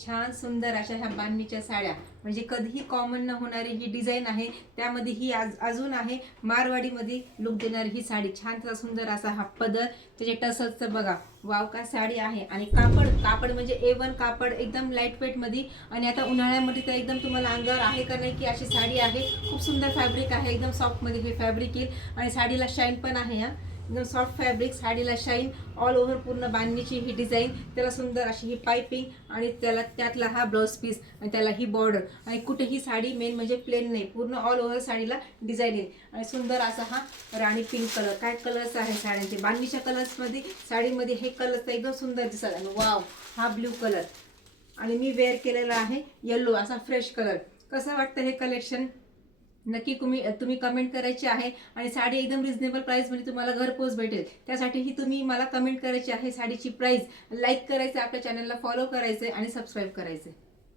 छान सुंदर अशा ह्या बांधणीच्या साड्या, म्हणजे कधीही कॉमन न होणारी ही डिझाईन आहे. त्यामध्ये ही अजून आहे मारवाडीमध्ये लुक देणारी ही साडी. छान त्याचा सुंदर असा हा पदर, त्याचे टसलचं बघा, वाव काय साडी आहे. आणि कापड म्हणजे A1 कापड, एकदम लाईट वेट मध्ये. आणि आता उन्हाळ्यामध्ये तर एकदम तुम्हाला अंगावर आहे का नाही की अशी साडी आहे. खूप सुंदर फॅब्रिक आहे, एकदम सॉफ्ट मध्ये हे फॅब्रिक येईल. आणि साडीला शाईन पण आहे. एकदम सॉफ्ट फॅब्रिक, साडीला शाईन, ऑल ओव्हर पूर्ण बांधणीची ही डिझाईन, त्याला सुंदर अशी ही पाइपिंग, आणि त्यातला हा ब्लाउज पीस, आणि त्याला ही बॉर्डर. आणि कुठेही साडी मेन म्हणजे प्लेन नाही, पूर्ण ऑल ओव्हर साडीला डिझाईन येईल. आणि सुंदर असा हा राणी पिंक कलर, काय कलर्स आहे साड्यांचे. बांधणीच्या कलर्समध्ये साडीमध्ये हे कलर्स एकदम सुंदर दिसत आहे. वाव, हा ब्ल्यू कलर, आणि मी वेअर केलेला आहे येल्लो असा फ्रेश कलर. कसं वाटतं हे कलेक्शन? नक्की तुम्ही कमेंट करायची आहे. आणि साडी एकदम रिझनेबल प्राईसमध्ये तुम्हाला घरपोच भेटेल. त्यासाठीही तुम्ही मला कमेंट करायची आहे साडीची प्राईस, लाईक करायचं, आपल्या चॅनलला फॉलो करायचं आणि सबस्क्राईब करायचं.